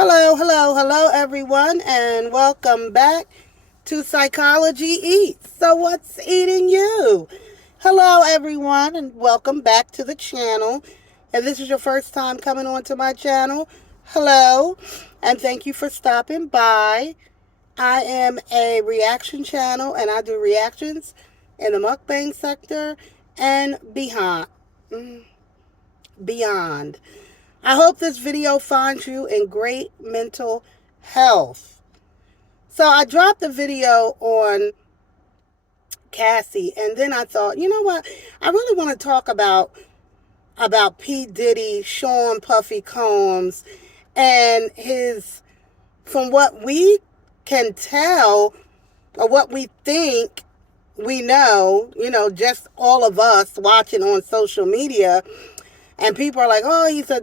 Hello, everyone, and welcome back to Psychology Eats. So, what's eating you? Hello, everyone, and welcome back to the channel. If this is your first time coming onto my channel, hello, and thank you for stopping by. I am a reaction channel, and I do reactions in the mukbang sector and beyond. I hope this video finds you in great mental health. So I dropped a video on Cassie, and then I thought, you know what? I really want to talk about P. Diddy, Sean Puffy Combs, and his, from what we can tell, or what we think we know, just all of us watching on social media. And people are like, oh, he's a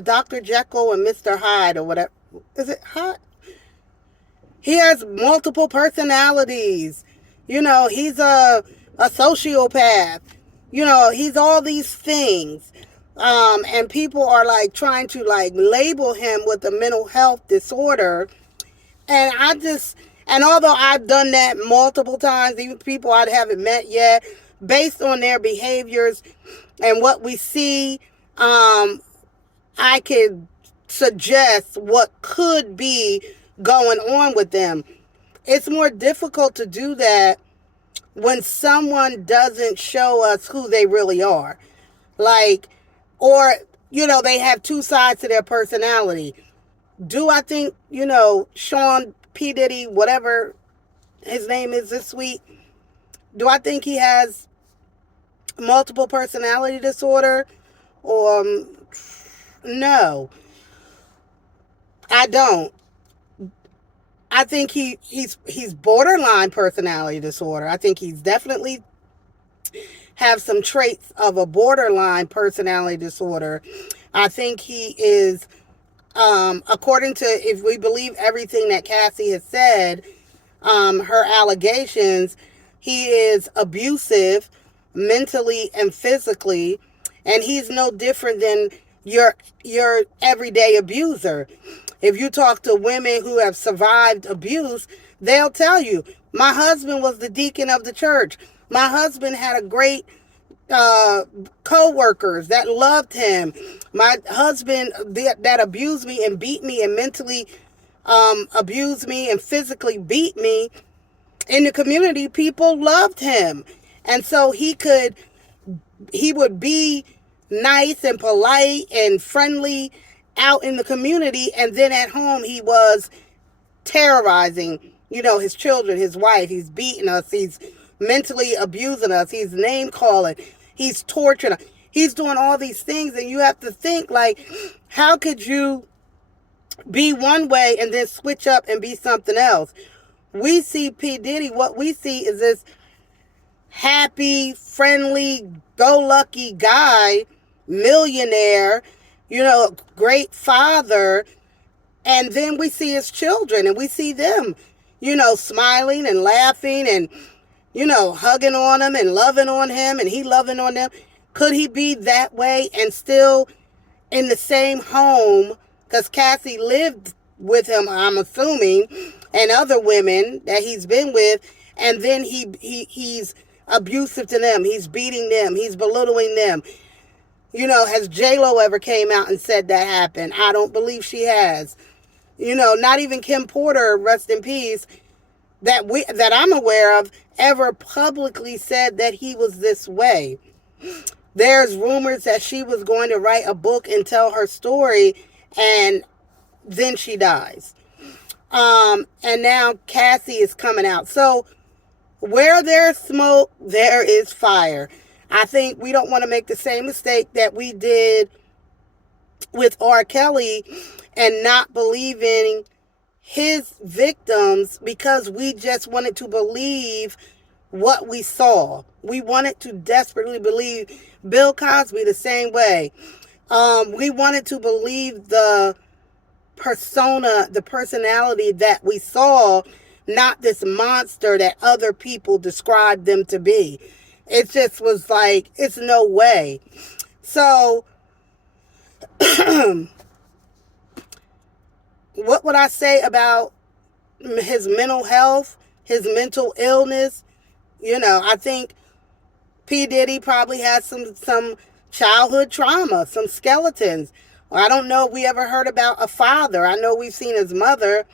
Dr. Jekyll and Mr. Hyde or whatever. Is it Hyde? He has multiple personalities. He's a sociopath. He's all these things. And people are like trying to like label him with a mental health disorder. And and although I've done that multiple times, even people I haven't met yet, based on their behaviors and what we see, I could suggest what could be going on with them. It's more difficult to do that when someone doesn't show us who they really are. Or they have two sides to their personality. Do I think, Sean P. Diddy, whatever his name is this week, do I think he has multiple personality disorder? Or no, I don't. I think he's borderline personality disorder. I think he's definitely have some traits of a borderline personality disorder. I think he is, according to, if we believe everything that Cassie has said, her allegations, he is abusive mentally and physically, and he's no different than your everyday abuser. If you talk to women who have survived abuse, they'll tell you, my husband was the deacon of the church. My husband had a great co-workers that loved him. My husband that abused me and beat me and mentally abused me and physically beat me in the community, people loved him. And so he would be nice and polite and friendly out in the community, and then at home he was terrorizing, his children, his wife. He's beating us, he's mentally abusing us, he's name calling, he's torturing us, he's doing all these things. And you have to think, like, how could you be one way and then switch up and be something else? We see P. Diddy, what we see is this happy, friendly, go-lucky guy, millionaire, great father. And then we see his children, and we see them, smiling and laughing and, hugging on him and loving on him, and he loving on them. Could he be that way and still in the same home? Because Cassie lived with him, I'm assuming, and other women that he's been with, and then he's abusive to them. He's beating them. He's belittling them. Has J-Lo ever came out and said that happened? I don't believe she has. Not even Kim Porter, rest in peace, that I'm aware of, ever publicly said that he was this way. There's rumors that she was going to write a book and tell her story, and then she dies. And now Cassie is coming out. So where there's smoke, there is fire. I think we don't want to make the same mistake that we did with R. Kelly and not believing his victims because we just wanted to believe what we saw. We wanted to desperately believe Bill Cosby the same way. We wanted to believe the persona, the personality that we saw, not this monster that other people described them to be. It just was like, it's no way. So what would I say about his mental health, his mental illness? I think P. Diddy probably has some childhood trauma, some skeletons. I don't know if we ever heard about a father. I know we've seen his mother,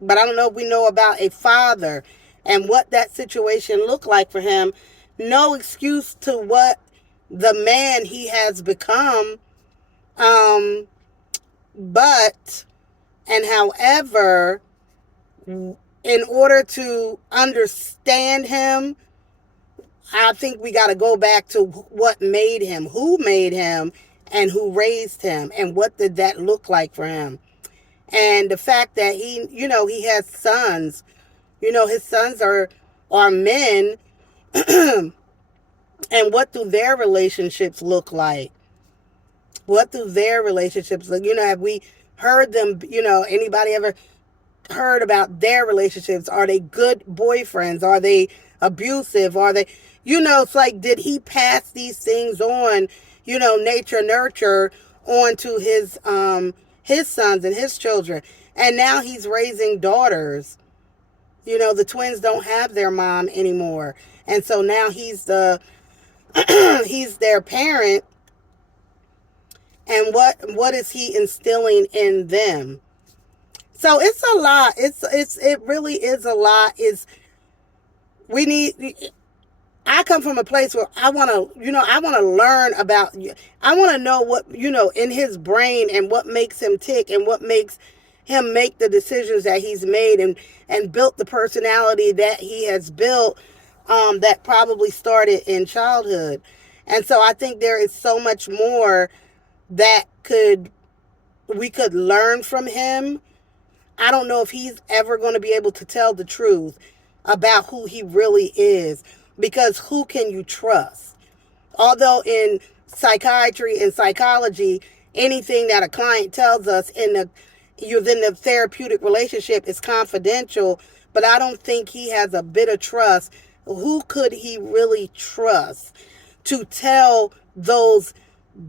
but I don't know if we know about a father and what that situation looked like for him. No excuse to what the man he has become. But, and however, in order to understand him, I think we got to go back to what made him, who made him, and who raised him, and what did that look like for him. And the fact that he has sons, his sons are men, and what do their relationships look like? What do their relationships look? Have we heard them, anybody ever heard about their relationships? Are they good boyfriends? Are they abusive? Are they, it's like, did he pass these things on, nature, nurture onto his sons and his children? And now he's raising daughters. The twins don't have their mom anymore. And so now he's he's their parent. And what is he instilling in them? So it's a lot. It really is a lot. I come from a place where I want to learn about, I want to know what, in his brain and what makes him tick and what makes him make the decisions that he's made and built the personality that he has built, that probably started in childhood. And so I think there is so much more that we could learn from him. I don't know if he's ever going to be able to tell the truth about who he really is, because who can you trust? Although in psychiatry and psychology, anything that a client tells us within the therapeutic relationship is confidential, but I don't think he has a bit of trust. Who could he really trust to tell those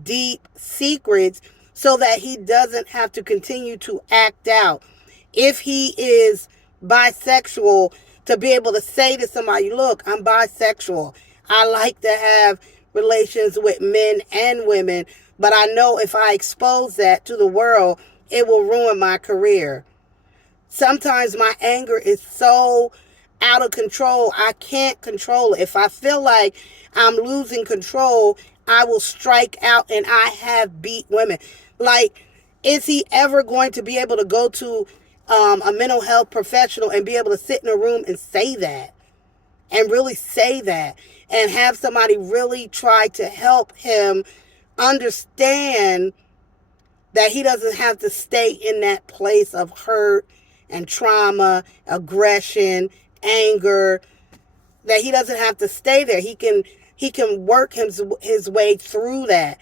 deep secrets so that he doesn't have to continue to act out? If he is bisexual, to be able to say to somebody, look, I'm bisexual. I like to have relations with men and women, but I know if I expose that to the world, it will ruin my career. Sometimes my anger is so out of control, I can't control it. If I feel like I'm losing control, I will strike out, and I have beat women. Like, is he ever going to be able to go to a mental health professional and be able to sit in a room and say that, and really say that, and have somebody really try to help him understand that he doesn't have to stay in that place of hurt and trauma, aggression, anger, that he doesn't have to stay there. He can work his way through that.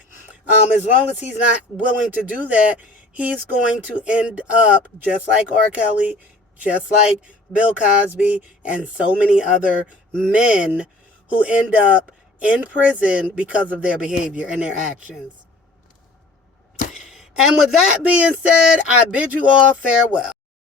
As long as he's not willing to do that, he's going to end up just like R. Kelly, just like Bill Cosby, and so many other men who end up in prison because of their behavior and their actions. And with that being said, I bid you all farewell.